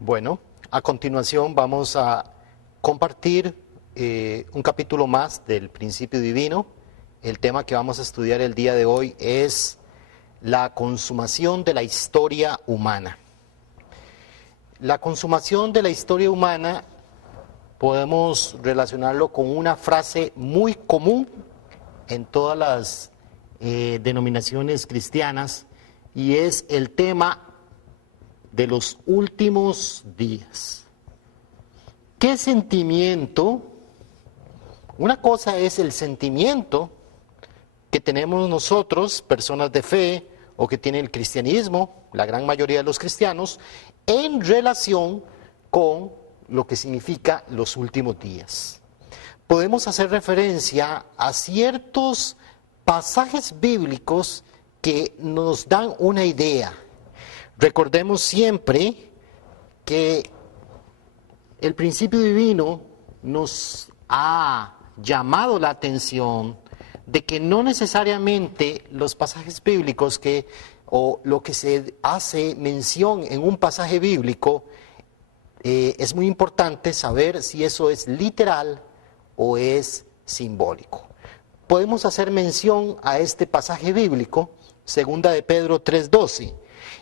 Bueno, a continuación vamos a compartir un capítulo más del Principio Divino. El tema que vamos a estudiar el día de hoy es la consumación de la historia humana. La consumación de la historia humana podemos relacionarlo con una frase muy común en todas las denominaciones cristianas, y es el tema de los últimos días. ¿Qué sentimiento? Una cosa es el sentimiento que tenemos nosotros, personas de fe, o que tiene el cristianismo, la gran mayoría de los cristianos, en relación con lo que significa los últimos días. Podemos hacer referencia a ciertos pasajes bíblicos que nos dan una idea. Recordemos siempre que el principio divino nos ha llamado la atención de que no necesariamente los pasajes bíblicos o lo que se hace mención en un pasaje bíblico, es muy importante saber si eso es literal o es simbólico. Podemos hacer mención a este pasaje bíblico, 2 de Pedro 3:12,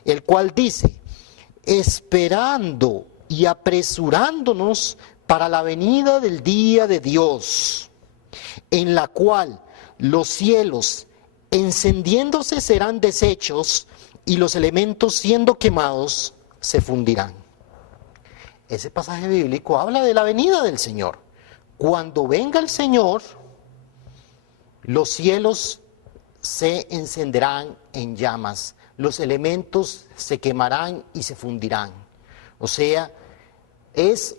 el cual dice: esperando y apresurándonos para la venida del día de Dios, en la cual los cielos encendiéndose serán deshechos y los elementos siendo quemados se fundirán. Ese pasaje bíblico habla de la venida del Señor. Cuando venga el Señor, los cielos se encenderán en llamas, los elementos se quemarán y se fundirán. O sea, es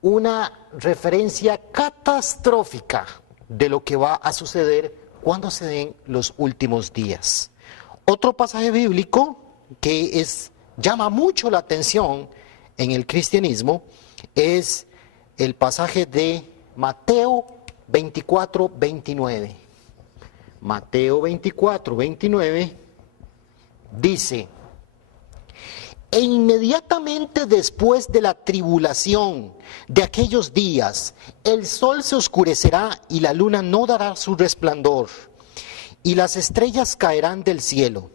una referencia catastrófica de lo que va a suceder cuando se den los últimos días. Otro pasaje bíblico que llama mucho la atención en el cristianismo es el pasaje de Mateo 24:29. Mateo 24:29 dice: e inmediatamente después de la tribulación de aquellos días, el sol se oscurecerá y la luna no dará su resplandor, y las estrellas caerán del cielo,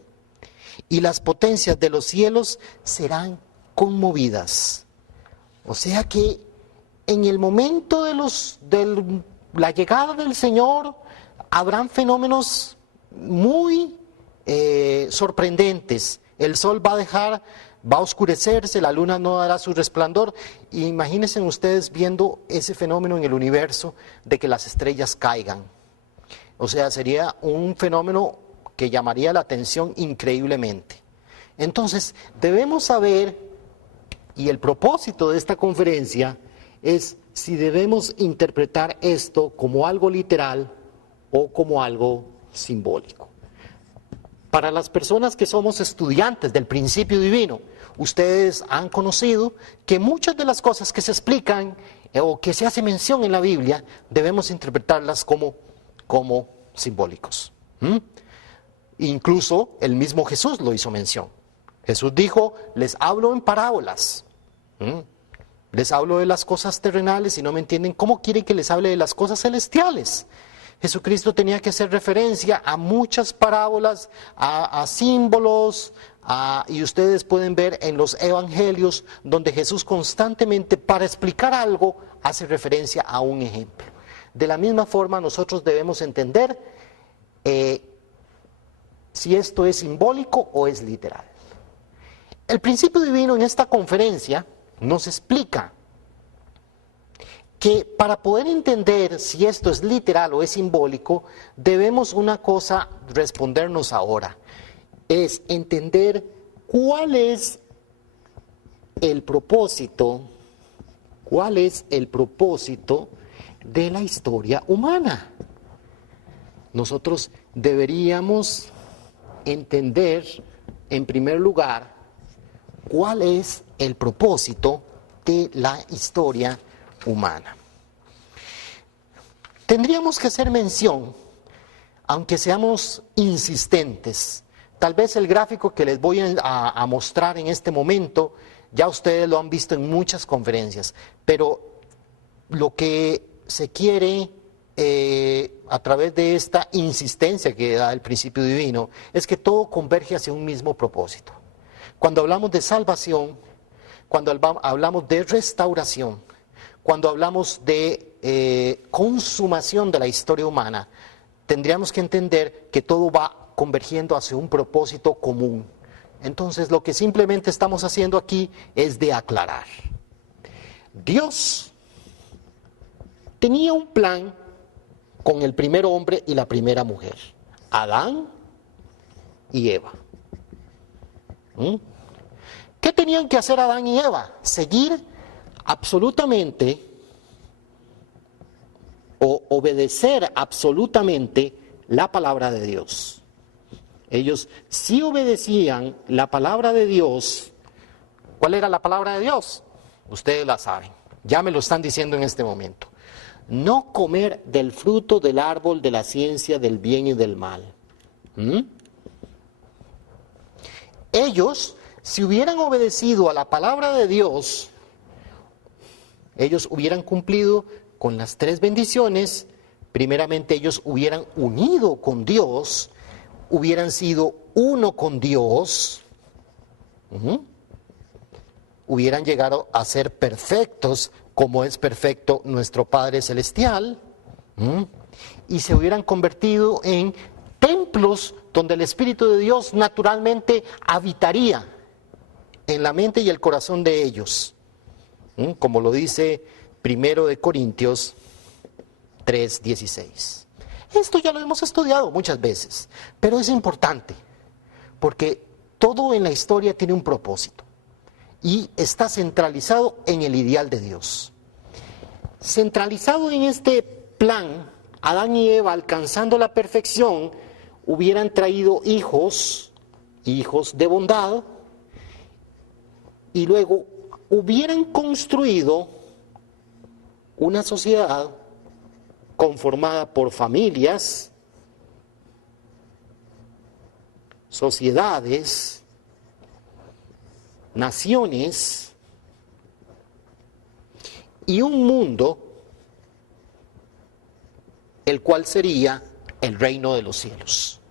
y las potencias de los cielos serán conmovidas. O sea que en el momento de la llegada del Señor habrán fenómenos muy sorprendentes. El sol va a oscurecerse, la luna no dará su resplandor. Imagínense ustedes viendo ese fenómeno en el universo de que las estrellas caigan. O sea, sería un fenómeno que llamaría la atención increíblemente. Entonces, debemos saber, y el propósito de esta conferencia es si debemos interpretar esto como algo literal o como algo simbólico. Para las personas que somos estudiantes del principio divino, ustedes han conocido que muchas de las cosas que se explican o que se hace mención en la Biblia, debemos interpretarlas como simbólicos. Incluso el mismo Jesús lo hizo mención. Jesús dijo: les hablo en parábolas. Les hablo de las cosas terrenales y no me entienden. ¿Cómo quieren que les hable de las cosas celestiales? Jesucristo tenía que hacer referencia a muchas parábolas, a símbolos, y ustedes pueden ver en los evangelios donde Jesús constantemente, para explicar algo, hace referencia a un ejemplo. De la misma forma, nosotros debemos entender si esto es simbólico o es literal. El principio divino en esta conferencia nos explica que para poder entender si esto es literal o es simbólico, debemos una cosa respondernos ahora: es entender cuál es el propósito de la historia humana. Nosotros deberíamos entender, en primer lugar, cuál es el propósito de la historia humana. Tendríamos que hacer mención, aunque seamos insistentes. Tal vez el gráfico que les voy a mostrar en este momento ya ustedes lo han visto en muchas conferencias, pero lo que se quiere a través de esta insistencia que da el principio divino es que todo converge hacia un mismo propósito. Cuando hablamos de salvación, cuando hablamos de restauración, cuando hablamos de consumación de la historia humana, tendríamos que entender que todo va convergiendo hacia un propósito común. Entonces, lo que simplemente estamos haciendo aquí es de aclarar. Dios tenía un plan con el primer hombre y la primera mujer, Adán y Eva. ¿Qué tenían que hacer Adán y Eva? Seguir absolutamente o obedecer absolutamente la palabra de Dios. Ellos sí obedecían la palabra de Dios. ¿Cuál era la palabra de Dios? Ustedes la saben, ya me lo están diciendo en este momento. No comer del fruto del árbol de la ciencia del bien y del mal. Ellos, si hubieran obedecido a la palabra de Dios, ellos hubieran cumplido con las 3 bendiciones. Primeramente, ellos hubieran unido con Dios, hubieran sido uno con Dios, hubieran llegado a ser perfectos como es perfecto nuestro Padre Celestial, y se hubieran convertido en templos donde el Espíritu de Dios naturalmente habitaría en la mente y el corazón de ellos, como lo dice 1 de Corintios 3:16. Esto ya lo hemos estudiado muchas veces, pero es importante, porque todo en la historia tiene un propósito y está centralizado en el ideal de Dios. Centralizado en este plan, Adán y Eva, alcanzando la perfección, hubieran traído hijos de bondad, y luego hubieran construido una sociedad conformada por familias, sociedades, naciones y un mundo, el cual sería el reino de los cielos.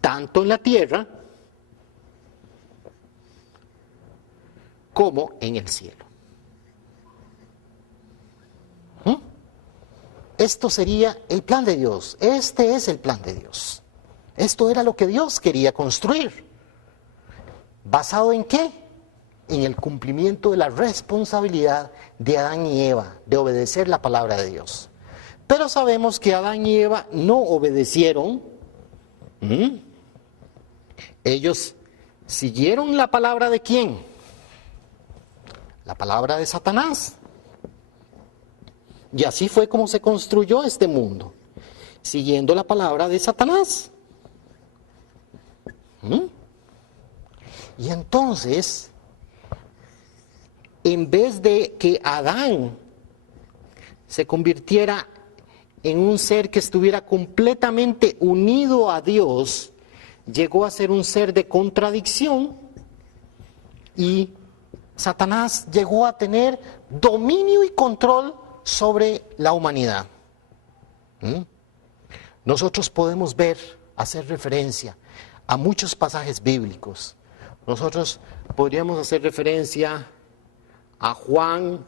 Tanto en la tierra como en el cielo. Esto sería el plan de Dios. Este es el plan de Dios. Esto era lo que Dios quería construir. ¿Basado en qué? En el cumplimiento de la responsabilidad de Adán y Eva, de obedecer la palabra de Dios. Pero sabemos que Adán y Eva no obedecieron. Ellos siguieron la palabra de ¿quién? La palabra de Satanás. Y así fue como se construyó este mundo, siguiendo la palabra de Satanás. Y entonces, en vez de que Adán se convirtiera en un ser que estuviera completamente unido a Dios, llegó a ser un ser de contradicción, y Satanás llegó a tener dominio y control sobre la humanidad. Nosotros podemos hacer referencia a muchos pasajes bíblicos. Nosotros podríamos hacer referencia a Juan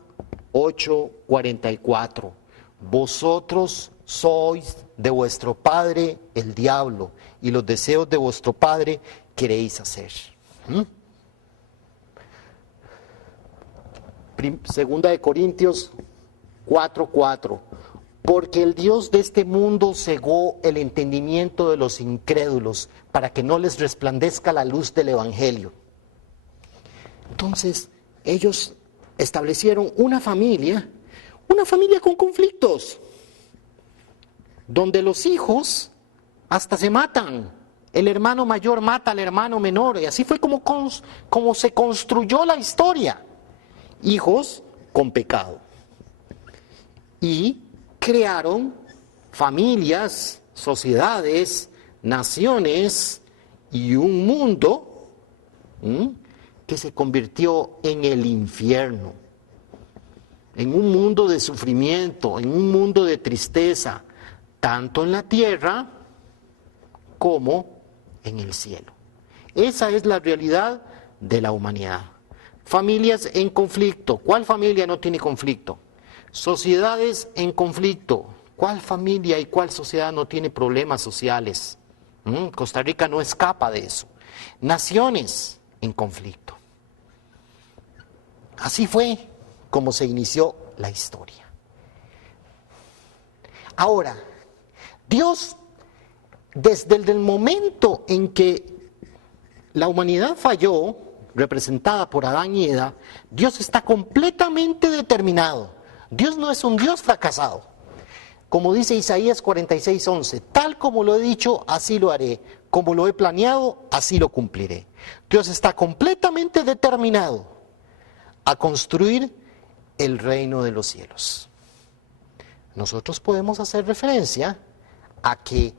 8:44. Vosotros sois de vuestro padre el diablo, y los deseos de vuestro padre queréis hacer. Segunda de Corintios 4:4. Porque el Dios de este mundo cegó el entendimiento de los incrédulos para que no les resplandezca la luz del Evangelio. Entonces, ellos establecieron una familia con conflictos, donde los hijos hasta se matan. El hermano mayor mata al hermano menor, y así fue como se construyó la historia. Hijos con pecado. Y crearon familias, sociedades, naciones y un mundo que se convirtió en el infierno, en un mundo de sufrimiento, en un mundo de tristeza, tanto en la tierra como en el cielo. Esa es la realidad de la humanidad. Familias en conflicto. ¿Cuál familia no tiene conflicto? Sociedades en conflicto. ¿Cuál familia y cuál sociedad no tiene problemas sociales? Costa Rica no escapa de eso. Naciones en conflicto. Así fue como se inició la historia. Ahora, Dios, desde el momento en que la humanidad falló, representada por Adán y Eva, Dios está completamente determinado. Dios no es un Dios fracasado. Como dice Isaías 46:11, tal como lo he dicho, así lo haré. Como lo he planeado, así lo cumpliré. Dios está completamente determinado a construir el reino de los cielos. Nosotros podemos hacer referencia a que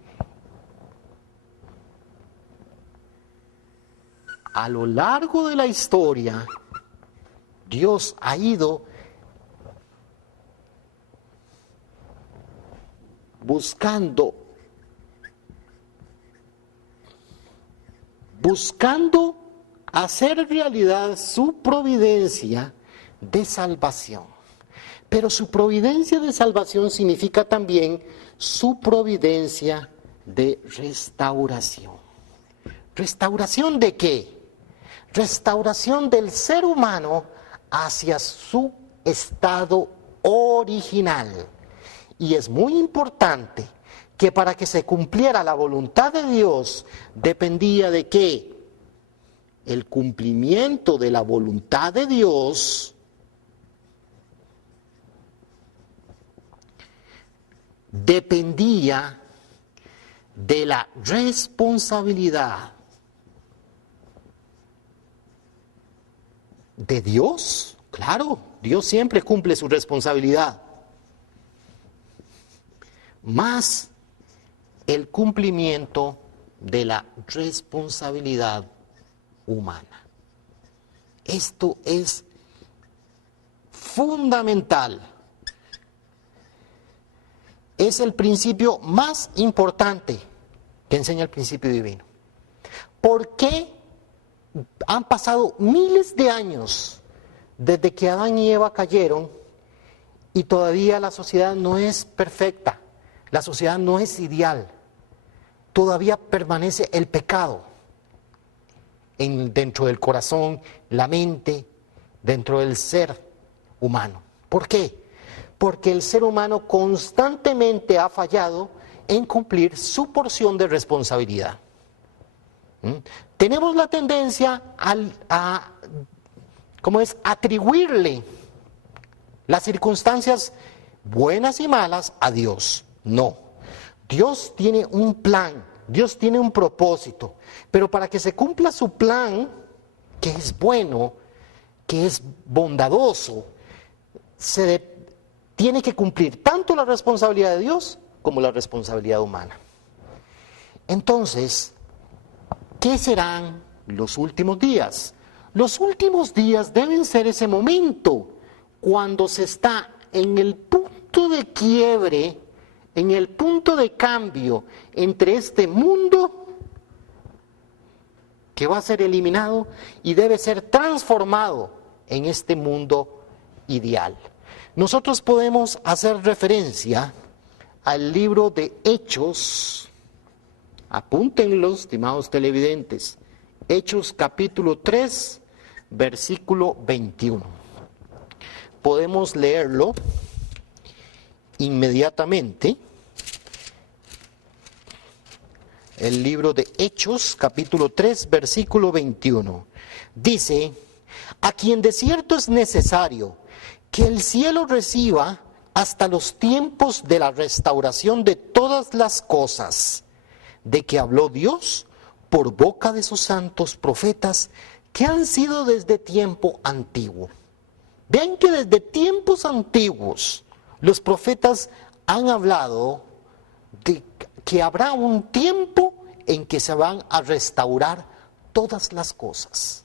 a lo largo de la historia, Dios ha ido buscando hacer realidad su providencia de salvación. Pero su providencia de salvación significa también su providencia de restauración. ¿Restauración de qué? Restauración del ser humano hacia su estado original. Y es muy importante que para que se cumpliera la voluntad de Dios dependía de qué? El cumplimiento de la voluntad de Dios dependía de la responsabilidad de Dios. Claro, Dios siempre cumple su responsabilidad, más el cumplimiento de la responsabilidad humana. Esto es fundamental. Es el principio más importante que enseña el principio divino. ¿Por qué han pasado miles de años desde que Adán y Eva cayeron y todavía la sociedad no es perfecta? La sociedad no es ideal. Todavía permanece el pecado dentro del corazón, la mente, dentro del ser humano. ¿Por qué? Porque el ser humano constantemente ha fallado en cumplir su porción de responsabilidad. Tenemos la tendencia a atribuirle las circunstancias buenas y malas a Dios. No, Dios tiene un plan, Dios tiene un propósito, pero para que se cumpla su plan, que es bueno, que es bondadoso, tiene que cumplir tanto la responsabilidad de Dios como la responsabilidad humana. Entonces, ¿qué serán los últimos días? Los últimos días deben ser ese momento cuando se está en el punto de quiebre, en el punto de cambio entre este mundo que va a ser eliminado y debe ser transformado en este mundo ideal. Nosotros podemos hacer referencia al libro de Hechos, apúntenlo, estimados televidentes, Hechos capítulo 3, versículo 21. Podemos leerlo inmediatamente. El libro de Hechos, capítulo 3, versículo 21. Dice: a quien de cierto es necesario que el cielo reciba hasta los tiempos de la restauración de todas las cosas, de que habló Dios por boca de sus santos profetas, que han sido desde tiempo antiguo. Vean que desde tiempos antiguos los profetas han hablado de que habrá un tiempo en que se van a restaurar todas las cosas.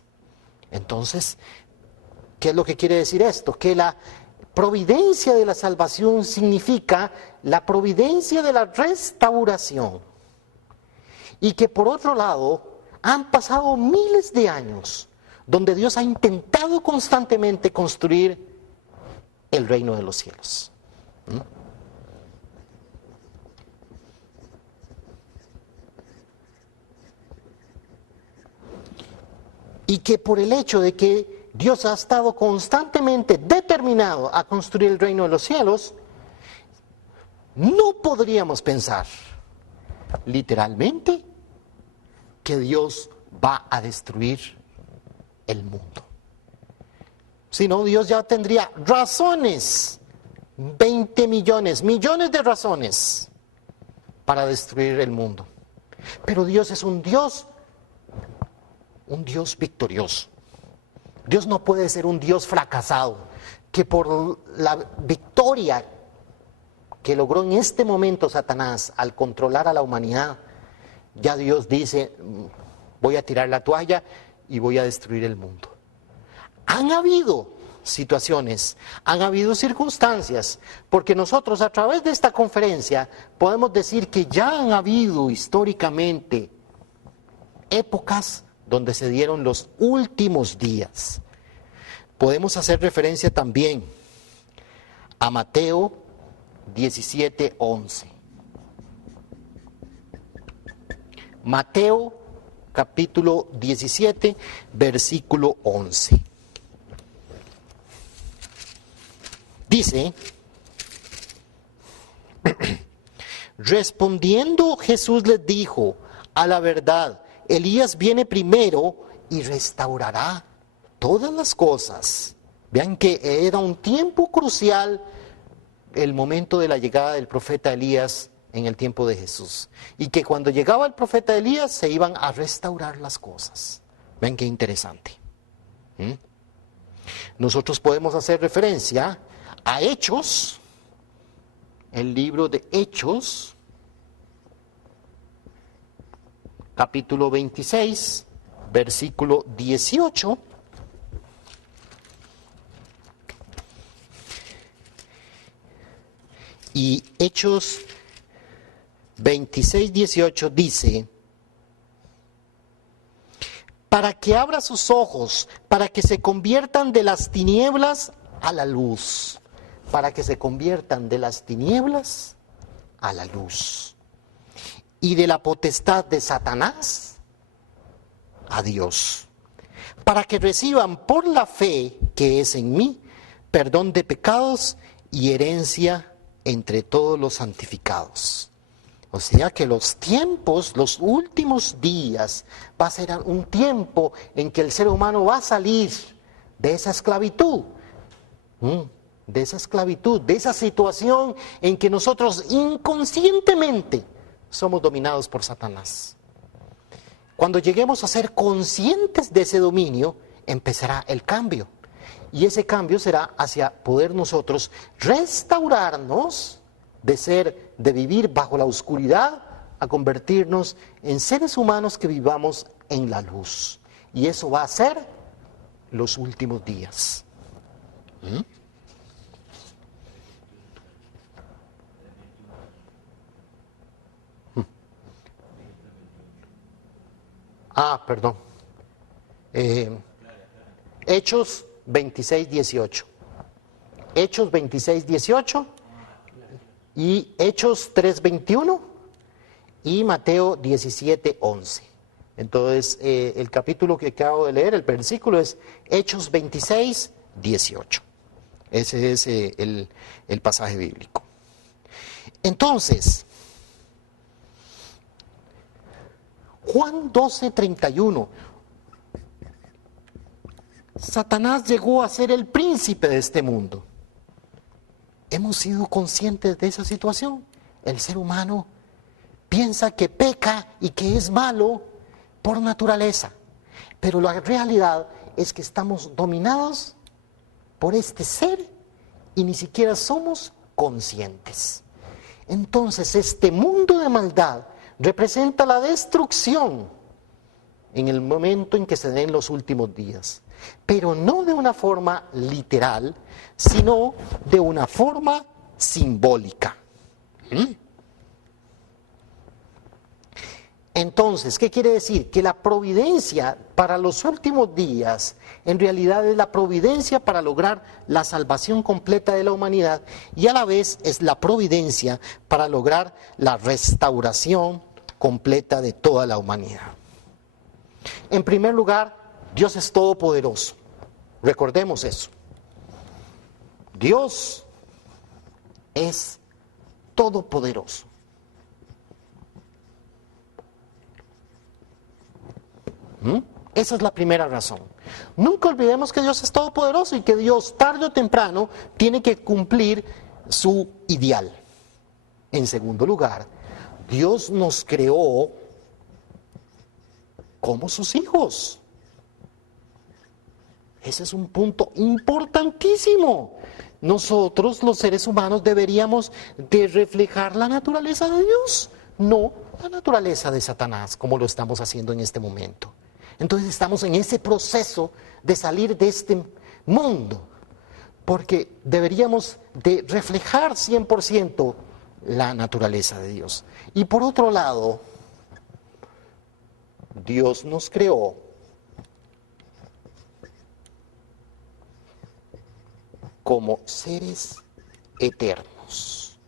Entonces, ¿qué es lo que quiere decir esto? Que la providencia de la salvación significa la providencia de la restauración. Y que por otro lado, han pasado miles de años donde Dios ha intentado constantemente construir el reino de los cielos. Y que por el hecho de que Dios ha estado constantemente determinado a construir el reino de los cielos, no podríamos pensar literalmente que Dios va a destruir el mundo. Si no, Dios ya tendría razones, 20 millones de razones para destruir el mundo. Pero Dios es un Dios victorioso. Dios no puede ser un Dios fracasado, que por la victoria que logró en este momento Satanás al controlar a la humanidad, ya Dios dice, voy a tirar la toalla y voy a destruir el mundo. Han habido situaciones, han habido circunstancias, porque nosotros a través de esta conferencia podemos decir que ya han habido históricamente épocas donde se dieron los últimos días. Podemos hacer referencia también a Mateo 17:11. Mateo capítulo 17, versículo 11. Dice, respondiendo Jesús les dijo, a la verdad, Elías viene primero y restaurará todas las cosas. Vean que era un tiempo crucial el momento de la llegada del profeta Elías en el tiempo de Jesús. Y que cuando llegaba el profeta Elías se iban a restaurar las cosas. Vean qué interesante. Nosotros podemos hacer referencia a Hechos, el libro de Hechos, capítulo 26, versículo 18. Y Hechos 26, 18 dice, para que abra sus ojos, para que se conviertan de las tinieblas a la luz, para que se conviertan de las tinieblas a la luz, y de la potestad de Satanás a Dios, para que reciban por la fe que es en mí, perdón de pecados y herencia entre todos los santificados. O sea que los tiempos, los últimos días, va a ser un tiempo en que el ser humano va a salir de esa esclavitud, de esa situación en que nosotros inconscientemente somos dominados por Satanás. Cuando lleguemos a ser conscientes de ese dominio, empezará el cambio. Y ese cambio será hacia poder nosotros restaurarnos de vivir bajo la oscuridad a convertirnos en seres humanos que vivamos en la luz. Y eso va a ser los últimos días. Perdón. Hechos 26, 18. Hechos 26, 18 y Hechos 3, 21 y Mateo 17, 11. Entonces, el capítulo que acabo de leer, el versículo es Hechos 26, 18. Ese es el pasaje bíblico. Entonces, Juan 12, 31. Satanás llegó a ser el príncipe de este mundo. ¿Hemos sido conscientes de esa situación? El ser humano piensa que peca y que es malo por naturaleza. Pero la realidad es que estamos dominados por este ser y ni siquiera somos conscientes. Entonces, este mundo de maldad representa la destrucción en el momento en que se den los últimos días. pero no de una forma literal, sino de una forma simbólica. Entonces, ¿qué quiere decir? Que la providencia para los últimos días en realidad es la providencia para lograr la salvación completa de la humanidad y a la vez es la providencia para lograr la restauración completa de toda la humanidad. En primer lugar, Dios es todopoderoso. Recordemos eso. Dios es todopoderoso. Esa es la primera razón. Nunca olvidemos que Dios es todopoderoso y que Dios tarde o temprano tiene que cumplir su ideal. En segundo lugar, Dios nos creó como sus hijos. Ese es un punto importantísimo. Nosotros, los seres humanos, deberíamos de reflejar la naturaleza de Dios, no la naturaleza de Satanás, como lo estamos haciendo en este momento. Entonces estamos en ese proceso de salir de este mundo, porque deberíamos de reflejar 100% la naturaleza de Dios. Y por otro lado, Dios nos creó como seres eternos.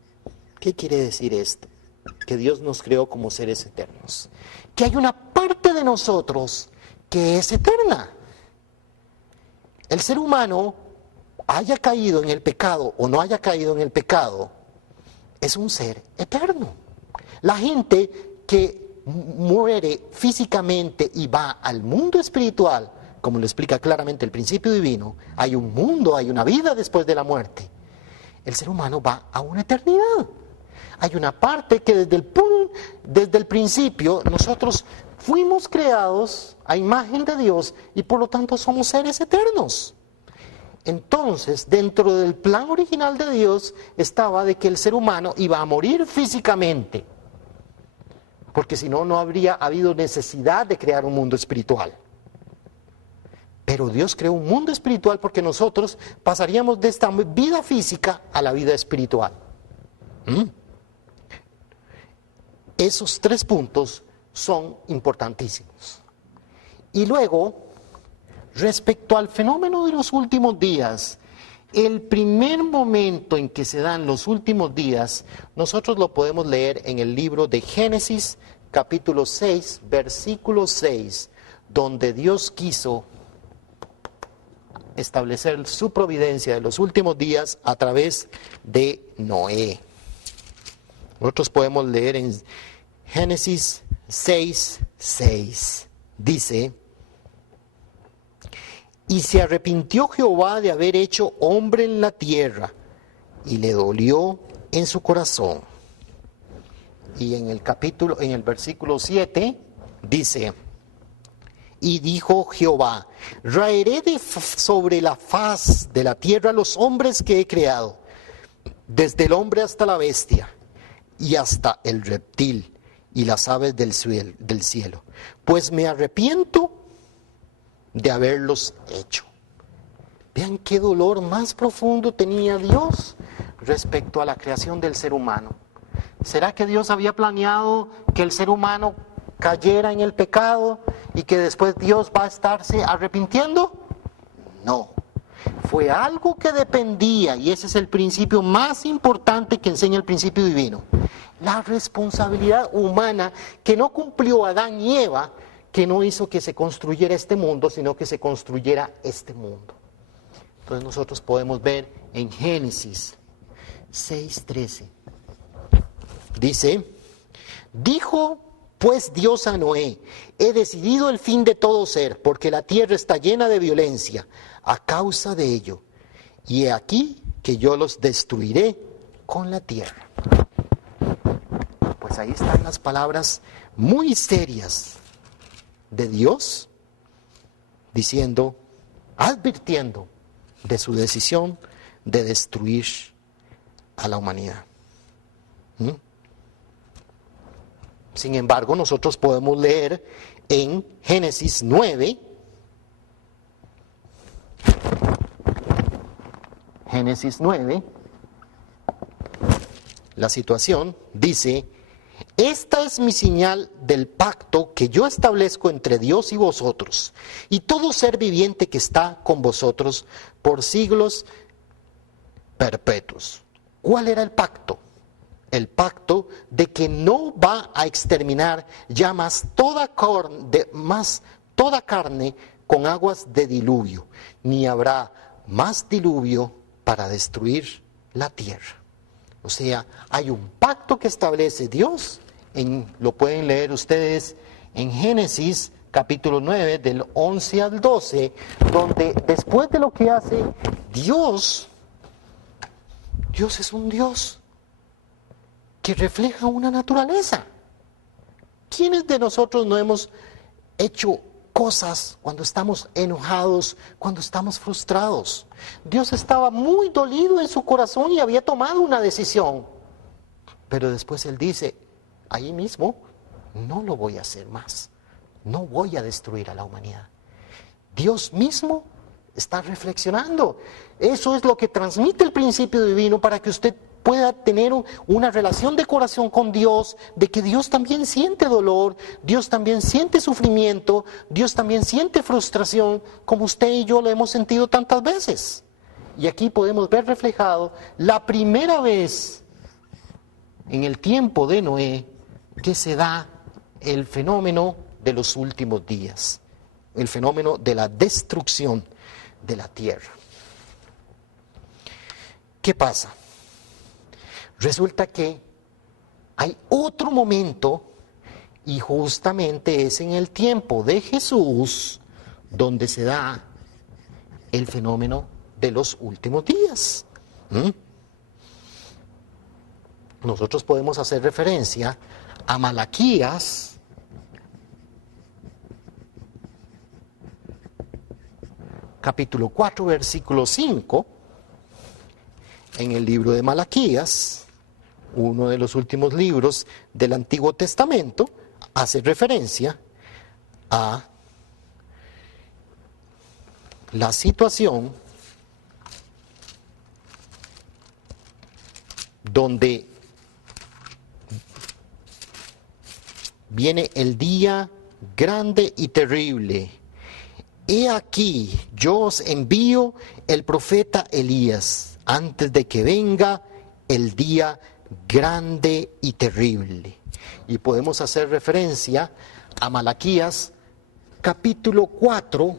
¿Qué quiere decir esto? Que Dios nos creó como seres eternos. Que hay una parte de nosotros que es eterna. El ser humano, haya caído en el pecado o no haya caído en el pecado, es un ser eterno. La gente que muere físicamente y va al mundo espiritual, como lo explica claramente el principio divino, hay un mundo, hay una vida después de la muerte. El ser humano va a una eternidad. Hay una parte que desde el principio nosotros fuimos creados a imagen de Dios y por lo tanto somos seres eternos. Entonces, dentro del plan original de Dios estaba de que el ser humano iba a morir físicamente, porque si no, no habría habido necesidad de crear un mundo espiritual. Pero Dios creó un mundo espiritual porque nosotros pasaríamos de esta vida física a la vida espiritual. Esos 3 puntos son importantísimos. Y luego, respecto al fenómeno de los últimos días, el primer momento en que se dan los últimos días, nosotros lo podemos leer en el libro de Génesis, capítulo 6, versículo 6, donde Dios quiso establecer su providencia de los últimos días a través de Noé. Nosotros podemos leer en Génesis 6, 6. Dice: y se arrepintió Jehová de haber hecho hombre en la tierra, y le dolió en su corazón. Y en el versículo 7, dice: y dijo Jehová, raeré sobre la faz de la tierra los hombres que he creado, desde el hombre hasta la bestia, y hasta el reptil, y las aves del cielo, pues me arrepiento de haberlos hecho. Vean qué dolor más profundo tenía Dios respecto a la creación del ser humano. ¿Será que Dios había planeado que el ser humano cayera en el pecado y que después Dios va a estarse arrepintiendo? No. Fue algo que dependía, y ese es el principio más importante que enseña el principio divino. La responsabilidad humana que no cumplió Adán y Eva, que no hizo que se construyera este mundo, sino que se construyera este mundo. Entonces nosotros podemos ver en Génesis 6:13. Dice: dijo pues Dios a Noé, he decidido el fin de todo ser, porque la tierra está llena de violencia a causa de ello. Y he aquí que yo los destruiré con la tierra. Pues ahí están las palabras muy serias de Dios, diciendo, advirtiendo de su decisión de destruir a la humanidad. Sin embargo, nosotros podemos leer en Génesis 9, Génesis 9, la situación dice: esta es mi señal del pacto que yo establezco entre Dios y vosotros, y todo ser viviente que está con vosotros por siglos perpetuos. ¿Cuál era el pacto? El pacto de que no va a exterminar ya más toda carne con aguas de diluvio, ni habrá más diluvio para destruir la tierra. O sea, hay un pacto que establece Dios, lo pueden leer ustedes en Génesis capítulo 9, del 11 al 12, donde después de lo que hace Dios es un Dios que refleja una naturaleza. ¿Quiénes de nosotros no hemos hecho cosas cuando estamos enojados, cuando estamos frustrados? Dios estaba muy dolido en su corazón y había tomado una decisión. Pero después Él dice, ahí mismo, no lo voy a hacer más. No voy a destruir a la humanidad. Dios mismo está reflexionando. Eso es lo que transmite el principio divino para que usted pueda tener una relación de corazón con Dios, de que Dios también siente dolor, Dios también siente sufrimiento, Dios también siente frustración, como usted y yo lo hemos sentido tantas veces. Y aquí podemos ver reflejado la primera vez en el tiempo de Noé que se da el fenómeno de los últimos días, el fenómeno de la destrucción de la tierra. ¿Qué pasa? Resulta que hay otro momento, y justamente es en el tiempo de Jesús donde se da el fenómeno de los últimos días. Nosotros podemos hacer referencia a Malaquías, capítulo 4, versículo 5, en el libro de Malaquías, uno de los últimos libros del Antiguo Testamento, hace referencia a la situación donde viene el día grande y terrible. He aquí, yo os envío el profeta Elías, antes de que venga el día grande y terrible. Y podemos hacer referencia a Malaquías capítulo 4,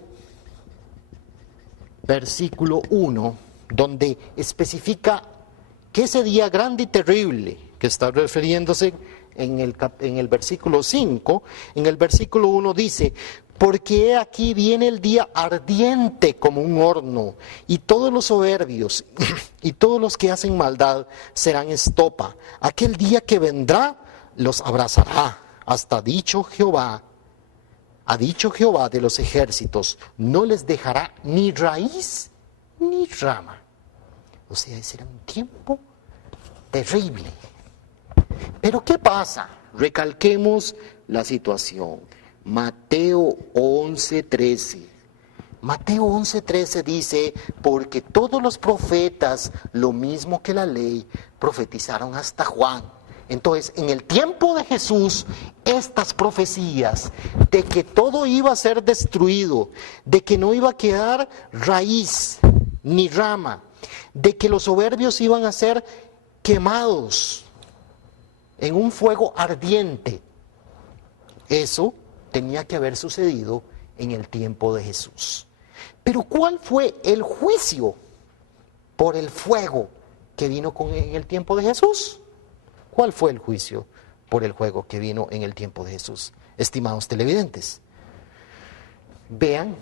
versículo 1, donde especifica que ese día grande y terrible, que está refiriéndose en el versículo 5, en el versículo 1 dice: porque he aquí viene el día ardiente como un horno, y todos los soberbios y todos los que hacen maldad serán estopa. Aquel día que vendrá los abrazará, hasta ha dicho Jehová de los ejércitos, no les dejará ni raíz ni rama. O sea, ese era un tiempo terrible. Pero ¿qué pasa? Recalquemos la situación. Mateo 11:13. Mateo 11:13 dice: porque todos los profetas, lo mismo que la ley, profetizaron hasta Juan. Entonces, en el tiempo de Jesús, estas profecías de que todo iba a ser destruido, de que no iba a quedar raíz ni rama, de que los soberbios iban a ser quemados en un fuego ardiente, eso tenía que haber sucedido en el tiempo de Jesús. Pero ¿cuál fue el juicio por el fuego que vino en el tiempo de Jesús? ¿Cuál fue el juicio por el fuego que vino en el tiempo de Jesús? Estimados televidentes, vean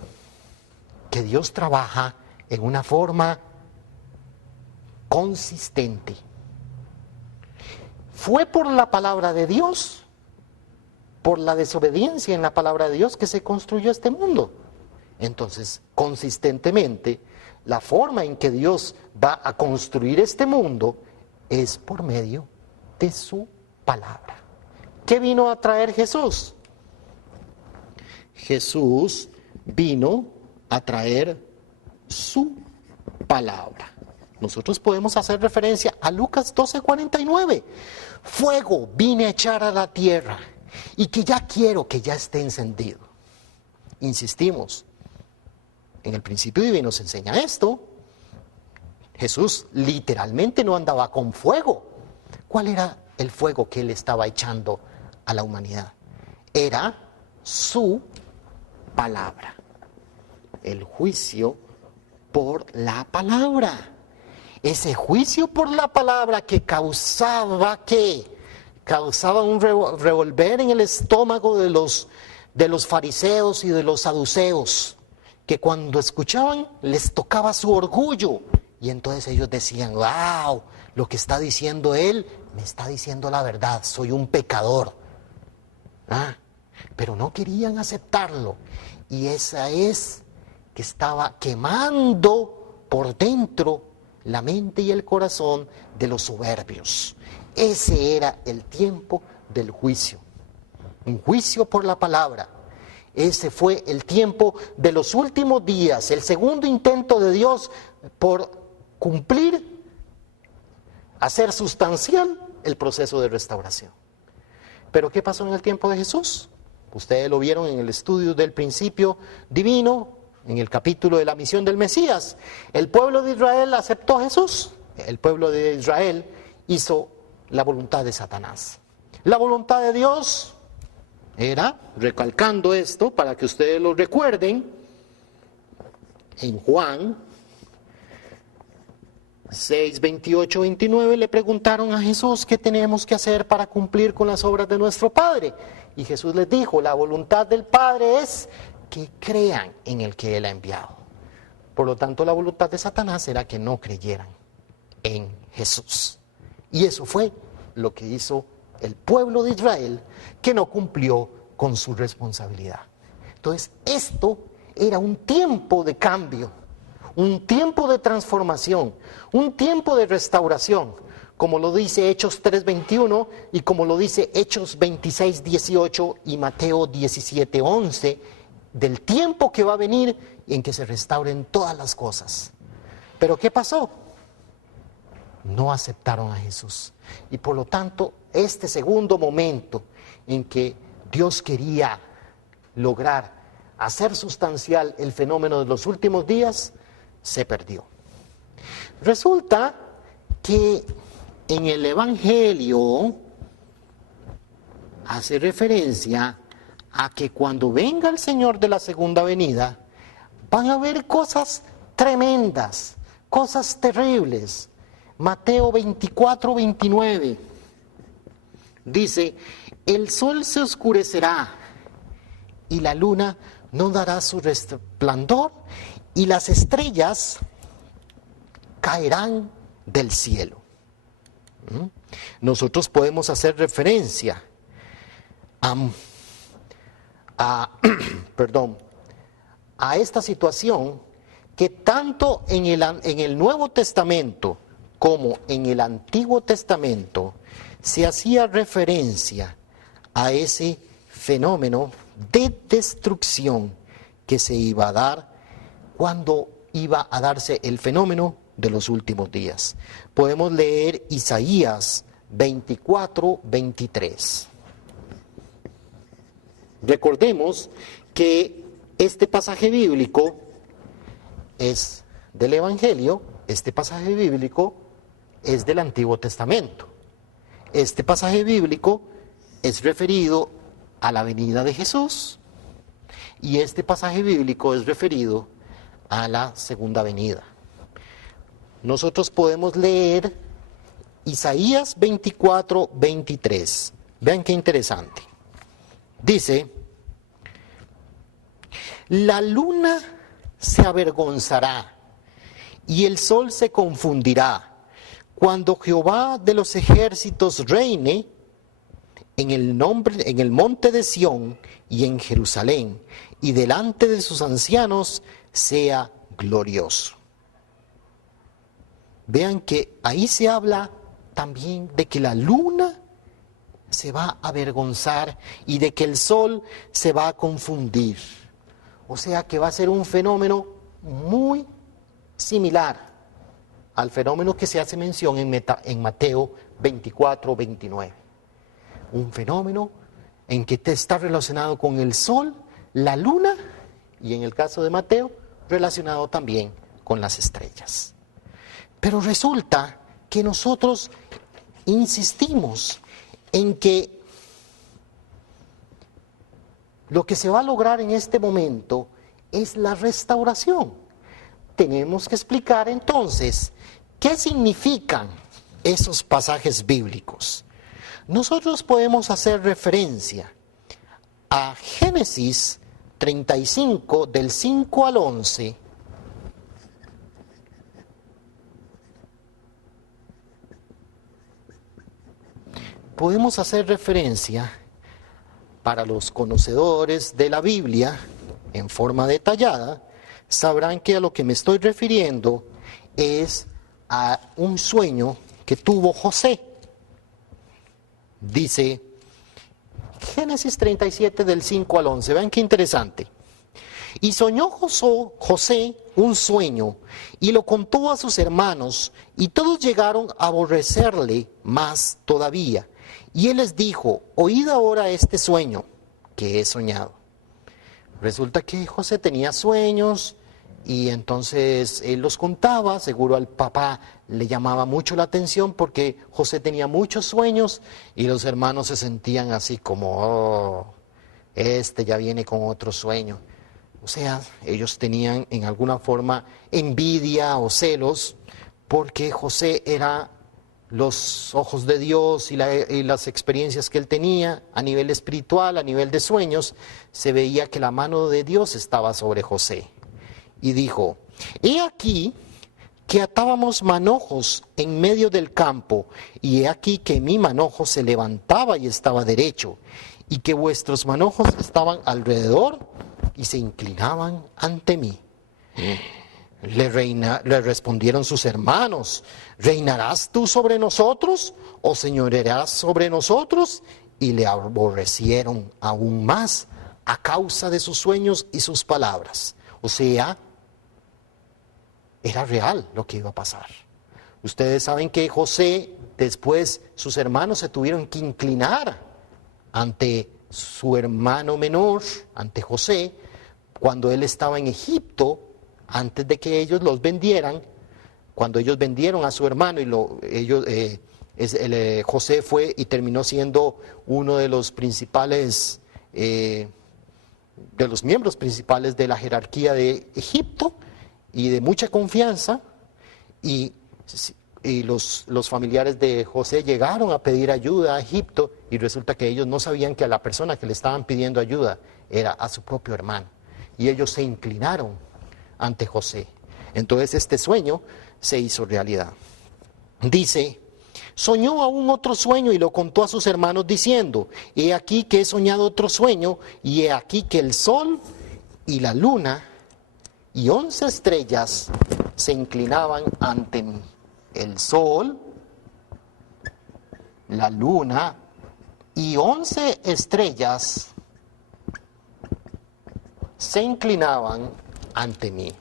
que Dios trabaja en una forma consistente. Fue por la palabra de Dios, por la desobediencia en la palabra de Dios, que se construyó este mundo. Entonces, consistentemente, la forma en que Dios va a construir este mundo es por medio de su palabra. ¿Qué vino a traer Jesús? Jesús vino a traer su palabra. nosotros podemos hacer referencia a Lucas 12:49. Fuego vine a echar a la tierra y que ya quiero que ya esté encendido. Insistimos, en el principio divino se enseña esto. Jesús literalmente no andaba con fuego. ¿Cuál era el fuego que él estaba echando a la humanidad? Era su palabra. El juicio por la palabra. Ese juicio por la palabra que causaba un revolver en el estómago de los fariseos y de los saduceos, que cuando escuchaban les tocaba su orgullo. Y entonces ellos decían, wow, lo que está diciendo él, me está diciendo la verdad, soy un pecador. Pero no querían aceptarlo. Y esa es que estaba quemando por dentro la mente y el corazón de los soberbios. Ese era el tiempo del juicio. Un juicio por la palabra. Ese fue el tiempo de los últimos días, el segundo intento de Dios por cumplir, hacer sustancial el proceso de restauración. ¿Pero qué pasó en el tiempo de Jesús? Ustedes lo vieron en el estudio del principio divino, en el capítulo de la misión del Mesías. El pueblo de Israel aceptó a Jesús. El pueblo de Israel hizo la voluntad de Satanás. La voluntad de Dios era, recalcando esto para que ustedes lo recuerden, en Juan 6, 28, 29 le preguntaron a Jesús qué tenemos que hacer para cumplir con las obras de nuestro Padre. Y Jesús les dijo, la voluntad del Padre es que crean en el que Él ha enviado. Por lo tanto, la voluntad de Satanás era que no creyeran en Jesús. Y eso fue lo que hizo el pueblo de Israel, que no cumplió con su responsabilidad. Entonces, esto era un tiempo de cambio, un tiempo de transformación, un tiempo de restauración, como lo dice Hechos 3:21 y como lo dice Hechos 26:18 y Mateo 17:11, del tiempo que va a venir en que se restauren todas las cosas. ¿Pero qué pasó? No aceptaron a Jesús. Y por lo tanto, este segundo momento en que Dios quería lograr hacer sustancial el fenómeno de los últimos días, se perdió. Resulta que en el Evangelio hace referencia a que cuando venga el Señor de la segunda venida, van a haber cosas tremendas, cosas terribles. Mateo 24:29 dice, el sol se oscurecerá y la luna no dará su resplandor y las estrellas caerán del cielo. Nosotros podemos hacer referencia a esta situación que tanto en el Nuevo Testamento como en el Antiguo Testamento se hacía referencia a ese fenómeno de destrucción que se iba a dar cuando iba a darse el fenómeno de los últimos días. Podemos leer Isaías 24:23. Recordemos que este pasaje bíblico es del Evangelio, este pasaje bíblico es del Antiguo Testamento. Este pasaje bíblico es referido a la venida de Jesús y este pasaje bíblico es referido a la segunda venida. Nosotros podemos leer Isaías 24:23. Vean qué interesante. Dice, la luna se avergonzará y el sol se confundirá cuando Jehová de los ejércitos reine en el monte de Sión y en Jerusalén, y delante de sus ancianos sea glorioso. Vean que ahí se habla también de que la luna se va a avergonzar y de que el sol se va a confundir. O sea que va a ser un fenómeno muy similar al fenómeno que se hace mención en Mateo 24, 29. Un fenómeno en que está relacionado con el sol, la luna y en el caso de Mateo, relacionado también con las estrellas. Pero resulta que nosotros insistimos en que lo que se va a lograr en este momento es la restauración. Tenemos que explicar entonces qué significan esos pasajes bíblicos. Nosotros podemos hacer referencia a Génesis 35, del 5 al 11, podemos hacer referencia, para los conocedores de la Biblia, en forma detallada, sabrán que a lo que me estoy refiriendo es a un sueño que tuvo José. Dice Génesis 37 del 5 al 11, vean qué interesante. Y soñó José un sueño y lo contó a sus hermanos y todos llegaron a aborrecerle más todavía. Y él les dijo, oíd ahora este sueño que he soñado. Resulta que José tenía sueños y entonces él los contaba, seguro al papá le llamaba mucho la atención porque José tenía muchos sueños y los hermanos se sentían así como, oh, este ya viene con otro sueño. O sea, ellos tenían en alguna forma envidia o celos porque José era los ojos de Dios y las experiencias que él tenía a nivel espiritual, a nivel de sueños, se veía que la mano de Dios estaba sobre José. Y dijo, he aquí que atábamos manojos en medio del campo, y he aquí que mi manojo se levantaba y estaba derecho, y que vuestros manojos estaban alrededor y se inclinaban ante mí. Le respondieron sus hermanos, ¿reinarás tú sobre nosotros o señorearás sobre nosotros? Y le aborrecieron aún más a causa de sus sueños y sus palabras. O sea, era real lo que iba a pasar. Ustedes saben que José, después sus hermanos se tuvieron que inclinar ante su hermano menor, ante José, cuando él estaba en Egipto, antes de que ellos los vendieran. Cuando ellos vendieron a su hermano y José fue y terminó siendo uno de los principales, de los miembros principales de la jerarquía de Egipto y de mucha confianza, y los familiares de José llegaron a pedir ayuda a Egipto y resulta que ellos no sabían que a la persona que le estaban pidiendo ayuda era a su propio hermano y ellos se inclinaron ante José. Entonces este sueño se hizo realidad. Dice, soñó aún otro sueño y lo contó a sus hermanos diciendo, he aquí que he soñado otro sueño y he aquí que el sol y la luna y 11 estrellas se inclinaban ante mí. El sol, la luna y 11 estrellas se inclinaban ante mí.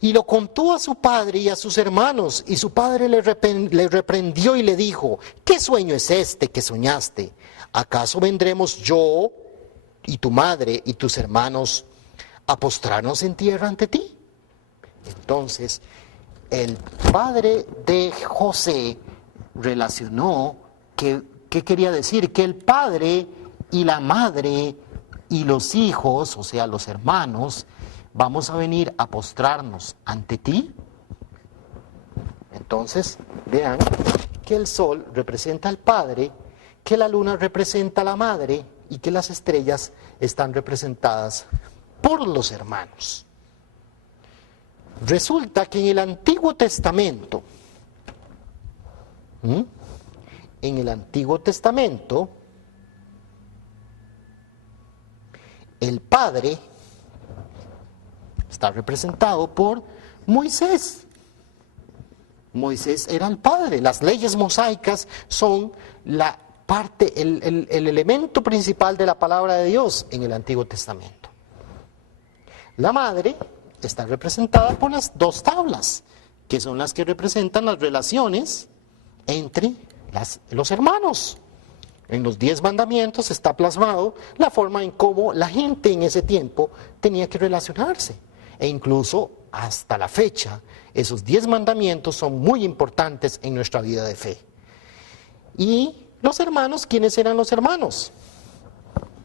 Y lo contó a su padre y a sus hermanos, y su padre le reprendió y le dijo, ¿qué sueño es este que soñaste? ¿Acaso vendremos yo y tu madre y tus hermanos a postrarnos en tierra ante ti? Entonces, el padre de José relacionó ¿qué quería decir? Que el padre y la madre y los hijos, o sea, los hermanos, vamos a venir a postrarnos ante ti. Entonces, vean que el sol representa al padre, que la luna representa a la madre y que las estrellas están representadas por los hermanos. Resulta que en el Antiguo Testamento, el padre está representado por Moisés. Moisés era el padre. Las leyes mosaicas son la parte, el elemento principal de la palabra de Dios en el Antiguo Testamento. La madre está representada por las dos tablas, que son las que representan las relaciones entre los hermanos. En los 10 mandamientos está plasmado la forma en cómo la gente en ese tiempo tenía que relacionarse. E incluso hasta la fecha, esos 10 mandamientos son muy importantes en nuestra vida de fe. Y los hermanos, ¿quiénes eran los hermanos?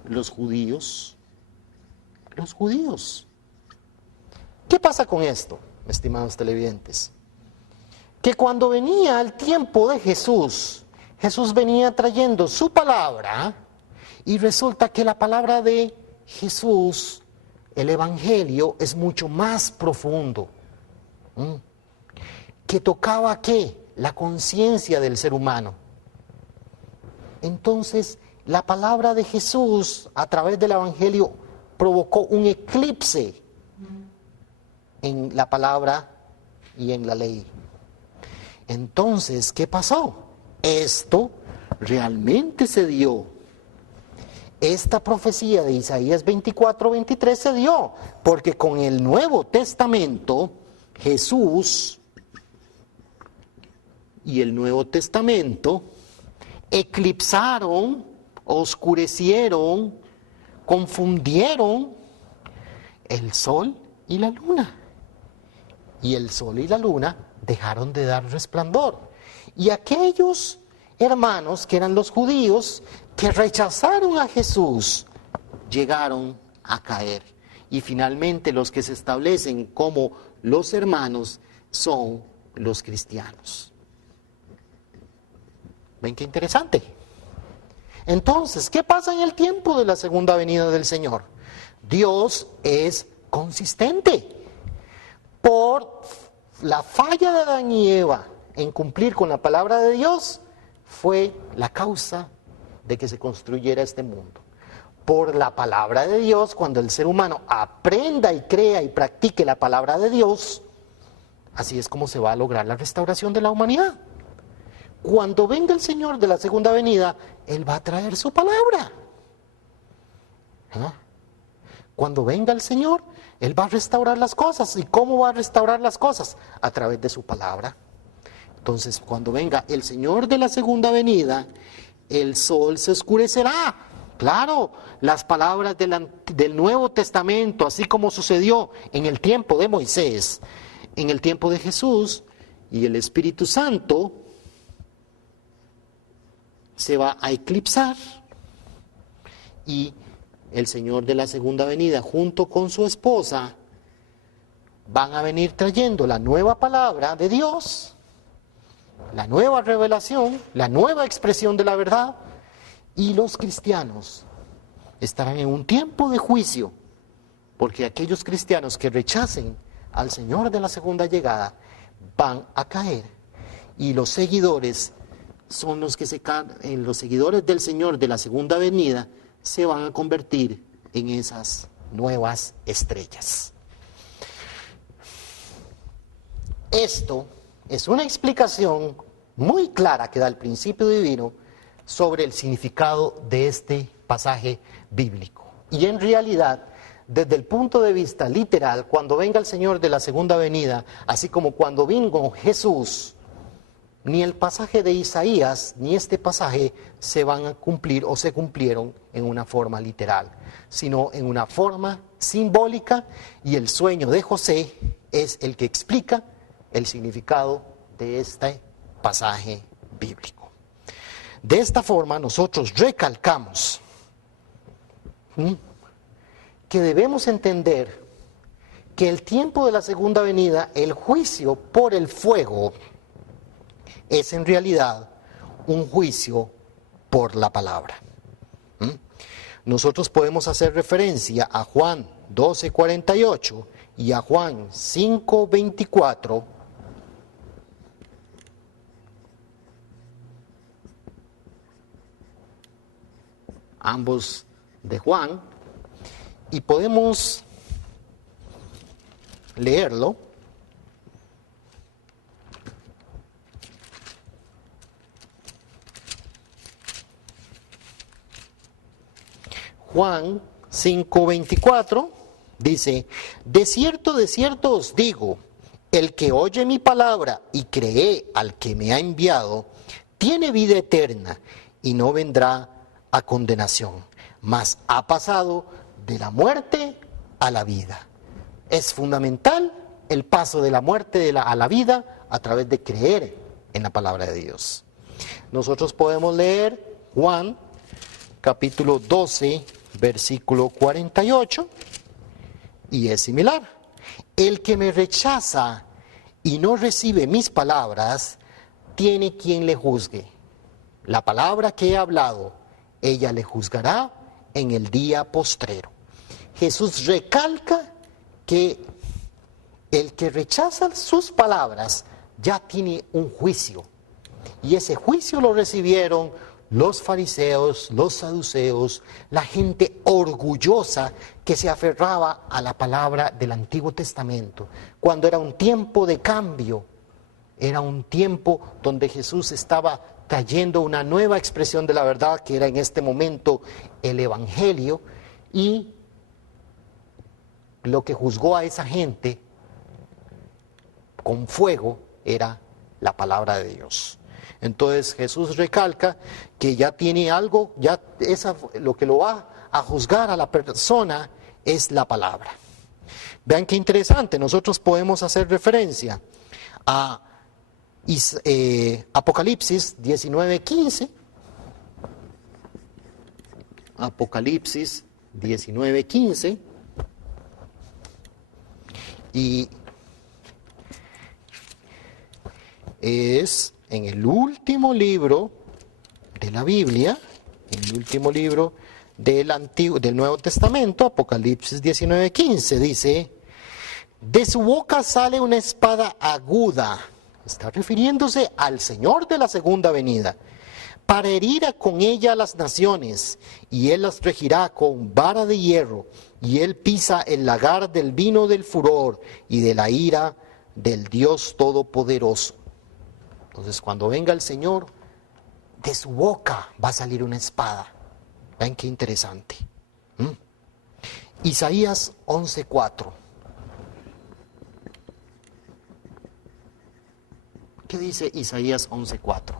Los judíos. Los judíos. ¿Qué pasa con esto, estimados televidentes? Que cuando venía el tiempo de Jesús, Jesús venía trayendo su palabra y resulta que la palabra de Jesús, el Evangelio, es mucho más profundo. Que tocaba ¿qué? La conciencia del ser humano. Entonces, la palabra de Jesús a través del Evangelio provocó un eclipse en la palabra y en la ley. Entonces, ¿qué pasó? Esto realmente se dio. Esta profecía de Isaías 24:23 se dio, porque con el Nuevo Testamento, Jesús y el Nuevo Testamento eclipsaron, oscurecieron, confundieron el sol y la luna. Y el sol y la luna dejaron de dar resplandor. Y aquellos hermanos que eran los judíos que rechazaron a Jesús llegaron a caer. Y finalmente los que se establecen como los hermanos son los cristianos. ¿Ven qué interesante? Entonces, ¿qué pasa en el tiempo de la segunda venida del Señor? Dios es consistente. Por la falla de Adán y Eva en cumplir con la palabra de Dios, fue la causa de que se construyera este mundo. Por la palabra de Dios, cuando el ser humano aprenda y crea y practique la palabra de Dios, así es como se va a lograr la restauración de la humanidad. Cuando venga el Señor de la segunda venida, Él va a traer su palabra. Cuando venga el Señor, Él va a restaurar las cosas. ¿Y cómo va a restaurar las cosas? A través de su palabra. Entonces, cuando venga el Señor de la segunda venida, el sol se oscurecerá. Claro, las palabras del Nuevo Testamento, así como sucedió en el tiempo de Moisés, en el tiempo de Jesús, y el Espíritu Santo se va a eclipsar, y el Señor de la segunda venida junto con su esposa van a venir trayendo la nueva palabra de Dios, la nueva revelación, la nueva expresión de la verdad, y los cristianos estarán en un tiempo de juicio, porque aquellos cristianos que rechacen al Señor de la segunda llegada van a caer, y los seguidores son los que los seguidores del Señor de la segunda venida se van a convertir en esas nuevas estrellas. Esto es una explicación muy clara que da el principio divino sobre el significado de este pasaje bíblico. Y en realidad, desde el punto de vista literal, cuando venga el Señor de la segunda venida, así como cuando vino Jesús, ni el pasaje de Isaías ni este pasaje se van a cumplir o se cumplieron en una forma literal, sino en una forma simbólica, y el sueño de José es el que explica el significado de este pasaje bíblico. De esta forma nosotros recalcamos que debemos entender que el tiempo de la segunda venida, el juicio por el fuego, es en realidad un juicio por la palabra. Nosotros podemos hacer referencia a Juan 12:48 y a Juan 5:24, ambos de Juan, y podemos leerlo. Juan 5:24 dice: de cierto os digo, El que oye mi palabra y cree al que me ha enviado, tiene vida eterna y no vendrá a condenación, mas ha pasado de la muerte a la vida. Es fundamental el paso de la muerte a la vida a través de creer en la palabra de Dios. Nosotros podemos leer Juan capítulo 12, versículo 48, y es similar. El que me rechaza y no recibe mis palabras, tiene quien le juzgue. La palabra que he hablado, ella le juzgará en el día postrero. Jesús recalca que el que rechaza sus palabras ya tiene un juicio. Y ese juicio lo recibieron los fariseos, los saduceos, la gente orgullosa que se aferraba a la palabra del Antiguo Testamento, cuando era un tiempo de cambio, era un tiempo donde Jesús estaba trayendo una nueva expresión de la verdad, que era en este momento el Evangelio, y lo que juzgó a esa gente con fuego era la palabra de Dios. Entonces Jesús recalca que ya tiene algo, lo que lo va a juzgar a la persona es la palabra. Vean qué interesante, nosotros podemos hacer referencia a Apocalipsis 19:15. Apocalipsis 19:15. Y es en el último libro de la Biblia, en el último libro del Nuevo Testamento, Apocalipsis 19:15, dice: de su boca sale una espada aguda, está refiriéndose al Señor de la segunda venida, para herir con ella a las naciones, y él las regirá con vara de hierro, y él pisa el lagar del vino del furor y de la ira del Dios Todopoderoso. Entonces, cuando venga el Señor, de su boca va a salir una espada. Ven qué interesante. Isaías 11:4. ¿Qué dice Isaías 11:4?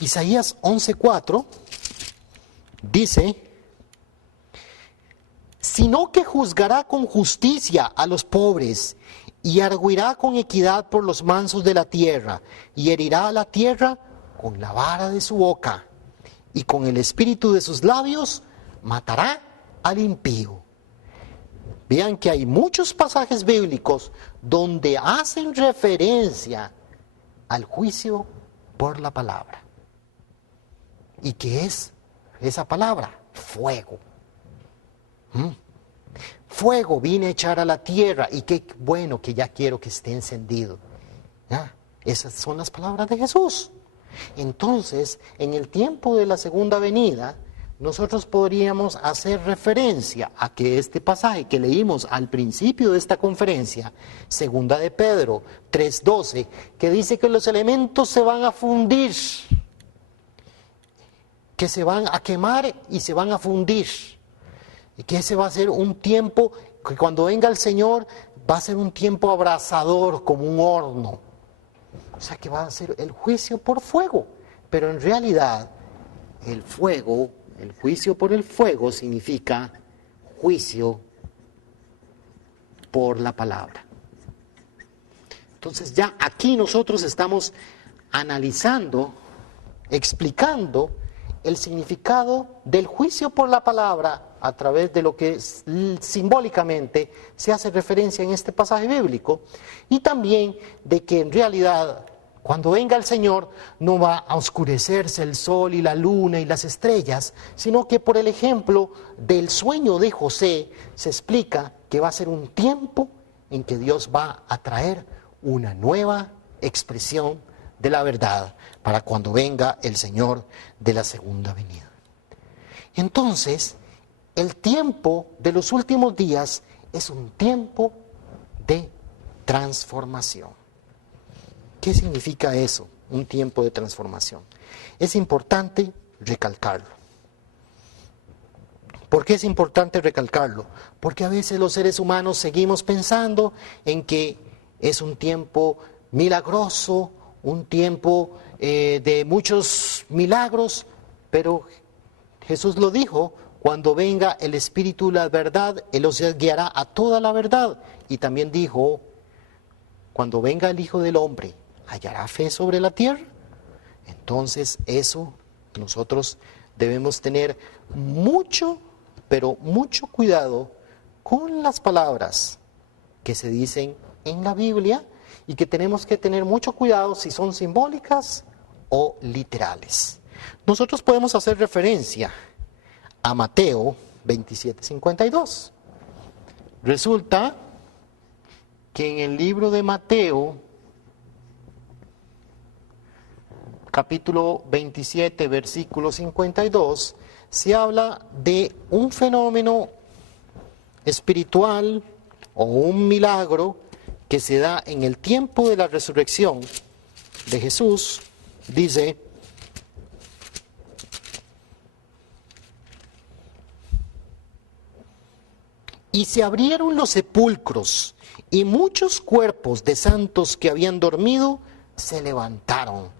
Isaías 11:4 dice: sino que juzgará con justicia a los pobres, y arguirá con equidad por los mansos de la tierra, y herirá a la tierra con la vara de su boca, y con el espíritu de sus labios matará al impío. Vean que hay muchos pasajes bíblicos donde hacen referencia al juicio por la palabra. ¿Y qué es esa palabra? Fuego. Fuego vine a echar a la tierra, y qué bueno que ya quiero que esté encendido. ¿Ya? Esas son las palabras de Jesús. Entonces, en el tiempo de la segunda venida, nosotros podríamos hacer referencia a que este pasaje que leímos al principio de esta conferencia, segunda de Pedro 3:12, que dice que los elementos se van a fundir, que se van a quemar y se van a fundir. Y que ese va a ser un tiempo, que cuando venga el Señor, va a ser un tiempo abrasador, como un horno. O sea que va a ser el juicio por fuego. Pero en realidad, el fuego, el juicio por el fuego, significa juicio por la palabra. Entonces ya aquí nosotros estamos analizando, explicando el significado del juicio por la palabra a través de lo que simbólicamente se hace referencia en este pasaje bíblico, y también de que en realidad cuando venga el Señor no va a oscurecerse el sol y la luna y las estrellas, sino que por el ejemplo del sueño de José se explica que va a ser un tiempo en que Dios va a traer una nueva expresión de la verdad para cuando venga el Señor de la segunda venida. Entonces, el tiempo de los últimos días es un tiempo de transformación. ¿Qué significa eso? Un tiempo de transformación. Es importante recalcarlo. ¿Por qué es importante recalcarlo? Porque a veces los seres humanos seguimos pensando en que es un tiempo milagroso, un tiempo de muchos milagros, pero Jesús lo dijo, cuando venga el Espíritu la verdad, Él os guiará a toda la verdad. Y también dijo, cuando venga el Hijo del Hombre, ¿hallará fe sobre la tierra? Entonces eso nosotros debemos tener mucho, pero mucho cuidado con las palabras que se dicen en la Biblia y que tenemos que tener mucho cuidado si son simbólicas o literales. Nosotros podemos hacer referencia a Mateo 27:52. Resulta que en el libro de Mateo, capítulo 27, versículo 52, se habla de un fenómeno espiritual o un milagro que se da en el tiempo de la resurrección de Jesús. Dice: y se abrieron los sepulcros, y muchos cuerpos de santos que habían dormido se levantaron.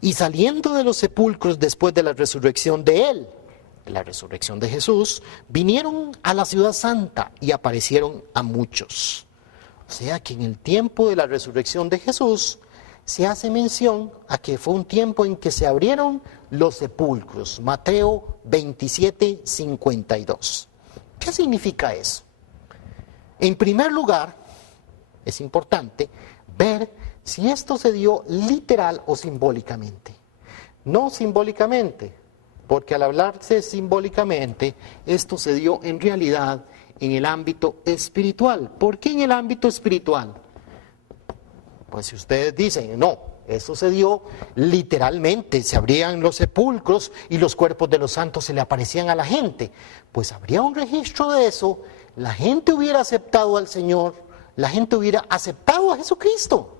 Y saliendo de los sepulcros después de la resurrección de Él, la resurrección de Jesús, vinieron a la ciudad santa y aparecieron a muchos. O sea que en el tiempo de la resurrección de Jesús se hace mención a que fue un tiempo en que se abrieron los sepulcros. Mateo 27:52. ¿Qué significa eso? En primer lugar, es importante ver si esto se dio literal o simbólicamente. No simbólicamente, porque al hablarse simbólicamente, esto se dio en realidad en el ámbito espiritual. ¿Por qué en el ámbito espiritual? Pues si ustedes dicen, no, eso se dio literalmente, se abrían los sepulcros y los cuerpos de los santos se le aparecían a la gente, pues habría un registro de eso, la gente hubiera aceptado al Señor, la gente hubiera aceptado a Jesucristo.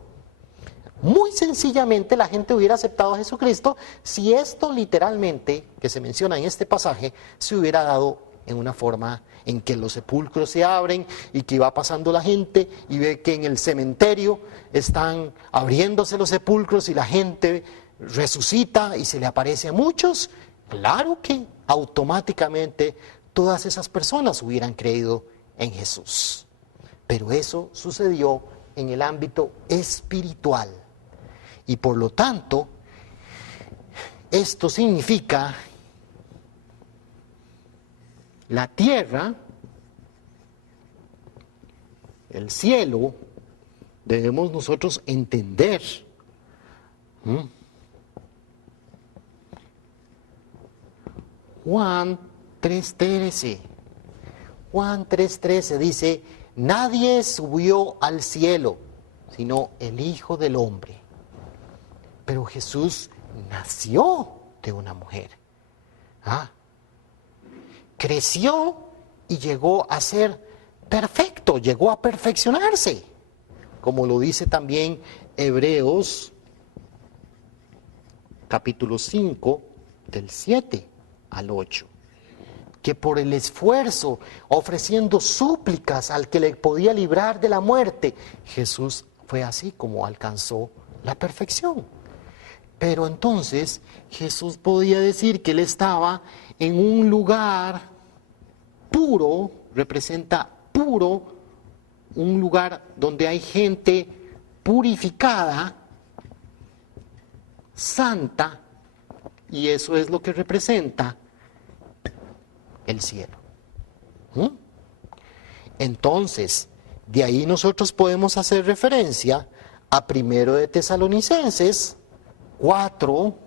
Muy sencillamente la gente hubiera aceptado a Jesucristo si esto literalmente, que se menciona en este pasaje, se hubiera dado en una forma en que los sepulcros se abren y que va pasando la gente y ve que en el cementerio están abriéndose los sepulcros y la gente resucita y se le aparece a muchos. Claro que automáticamente todas esas personas hubieran creído en Jesús. Pero eso sucedió en el ámbito espiritual. Y por lo tanto, esto significa la tierra, el cielo, debemos nosotros entender. Juan 3:13. Juan 3:13 dice: nadie subió al cielo, sino el Hijo del Hombre. Pero Jesús nació de una mujer. Creció y llegó a ser perfecto, llegó a perfeccionarse. Como lo dice también Hebreos, capítulo 5, del 7 al 8. Que por el esfuerzo, ofreciendo súplicas al que le podía librar de la muerte, Jesús fue así como alcanzó la perfección. Pero entonces Jesús podía decir que Él estaba en un lugar puro, representa puro, un lugar donde hay gente purificada, santa, y eso es lo que representa el cielo. Entonces, de ahí nosotros podemos hacer referencia a 1 de Tesalonicenses 4,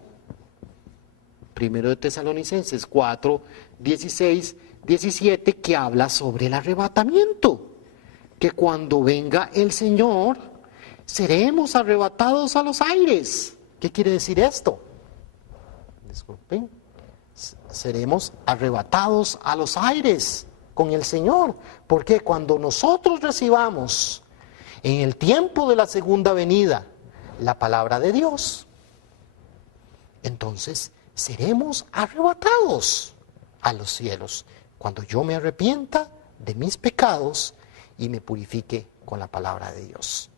1 de Tesalonicenses 4, 16, 17, que habla sobre el arrebatamiento, que cuando venga el Señor, seremos arrebatados a los aires. ¿Qué quiere decir esto? Disculpen. Seremos arrebatados a los aires con el Señor, porque cuando nosotros recibamos en el tiempo de la segunda venida la palabra de Dios, entonces seremos arrebatados a los cielos. cuando yo me arrepienta de mis pecados y me purifique con la palabra de Dios.